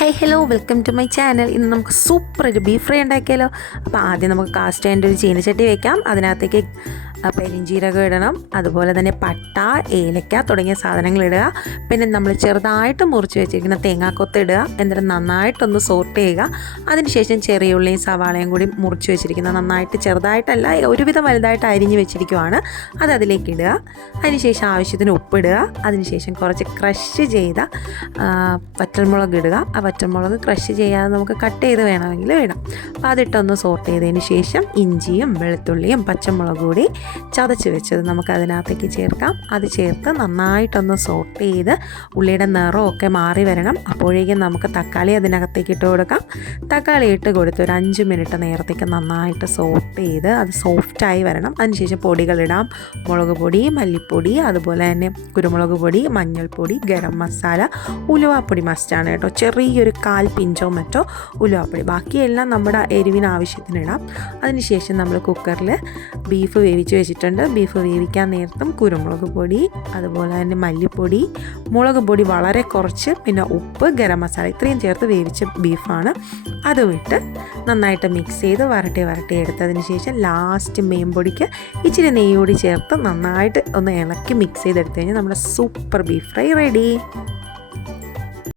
Hello welcome to my channel. ഇന്ന് നമുക്ക് super ഒരു ബീഫ് ഫ്രൈ ഉണ്ടാക്കിയാലോ. അപ്പോൾ ആദ്യം നമുക്ക് കാസ്റ്റ് അയണിൻ്റെ ഒരു ചീനച്ചട്ടി വയ്ക്കാം. അതിനകത്തേക്ക് പെരിഞ്ചീരകം ഇടണം, അതുപോലെ തന്നെ പട്ട, ഏലക്ക തുടങ്ങിയ സാധനങ്ങൾ ഇടുക. പിന്നെ നമ്മൾ ചെറുതായിട്ട് മുറിച്ച് വെച്ചിരിക്കുന്ന തേങ്ങാക്കൊത്ത് ഇടുക. എന്നിട്ട് നന്നായിട്ടൊന്ന് സോർട്ട് ചെയ്യുക. അതിനുശേഷം ചെറിയ ഉള്ളിയും സവാളയും കൂടി മുറിച്ച് വെച്ചിരിക്കുന്ന നന്നായിട്ട് ചെറുതായിട്ടല്ല ഒരുവിധം വലുതായിട്ട് അരിഞ്ഞ് വെച്ചിരിക്കുവാണ്, അത് അതിലേക്ക് ഇടുക. അതിനുശേഷം ആവശ്യത്തിന് ഉപ്പിടുക. അതിനുശേഷം കുറച്ച് ക്രഷ് ചെയ്ത വറ്റൽമുളക് ഇടുക. ആ വറ്റൽമുളക് ക്രഷ് ചെയ്യാതെ നമുക്ക് കട്ട് ചെയ്ത് വേണമെങ്കിൽ ഇടാം. അപ്പോൾ അതിട്ടൊന്ന് സോർട്ട് ചെയ്തതിന് ശേഷം ഇഞ്ചിയും വെളുത്തുള്ളിയും പച്ചമുളക് കൂടി ചതച്ച് വെച്ചത് നമുക്ക് അതിനകത്തേക്ക് ചേർക്കാം. അത് ചേർത്ത് നന്നായിട്ടൊന്ന് സോട്ട് ചെയ്ത് ഉള്ളിയുടെ നിറമൊക്കെ മാറി വരണം. അപ്പോഴേക്കും നമുക്ക് തക്കാളി അതിനകത്തേക്ക് ഇട്ട് കൊടുക്കാം. തക്കാളി ഇട്ട് കൊടുത്ത് ഒരു 5 മിനിറ്റ് നേരത്തേക്ക് നന്നായിട്ട് സോട്ട് ചെയ്ത് അത് സോഫ്റ്റായി വരണം. അതിനുശേഷം പൊടികളിടാം. മുളക് പൊടി, മല്ലിപ്പൊടി, അതുപോലെ തന്നെ കുരുമുളക് പൊടി, മഞ്ഞൾപ്പൊടി, ഗരം മസാല, ഉലുവാപ്പൊടി മസ്റ്റാണ് കേട്ടോ. ചെറിയൊരു 1/4 പിഞ്ചോ മറ്റോ ഉലുവാപ്പൊടി. ബാക്കിയെല്ലാം നമ്മുടെ എരിവിന് ആവശ്യത്തിനിടാം. അതിനുശേഷം നമ്മൾ കുക്കറിൽ ബീഫ് വേവിച്ച് വെച്ചിട്ടുണ്ട്. ബീഫ് വേവിക്കാൻ നേരത്തും കുരുമുളക് പൊടി, അതുപോലെ തന്നെ മല്ലിപ്പൊടി, മുളക് പൊടി വളരെ കുറച്ച്, പിന്നെ ഉപ്പ്, ഗരം മസാല ഇത്രയും ചേർത്ത് വേവിച്ച ബീഫാണ്. അതും ഇട്ട് നന്നായിട്ട് മിക്സ് ചെയ്ത് വരട്ടി എടുത്തതിന് ശേഷം ലാസ്റ്റ് മേമ്പൊടിക്ക് ഇച്ചിരി നെയ്യോടി ചേർത്ത് നന്നായിട്ട് ഒന്ന് ഇളക്കി മിക്സ് ചെയ്തെടുത്ത് കഴിഞ്ഞാൽ നമ്മുടെ സൂപ്പർ ബീഫ് ഫ്രൈ റെഡി.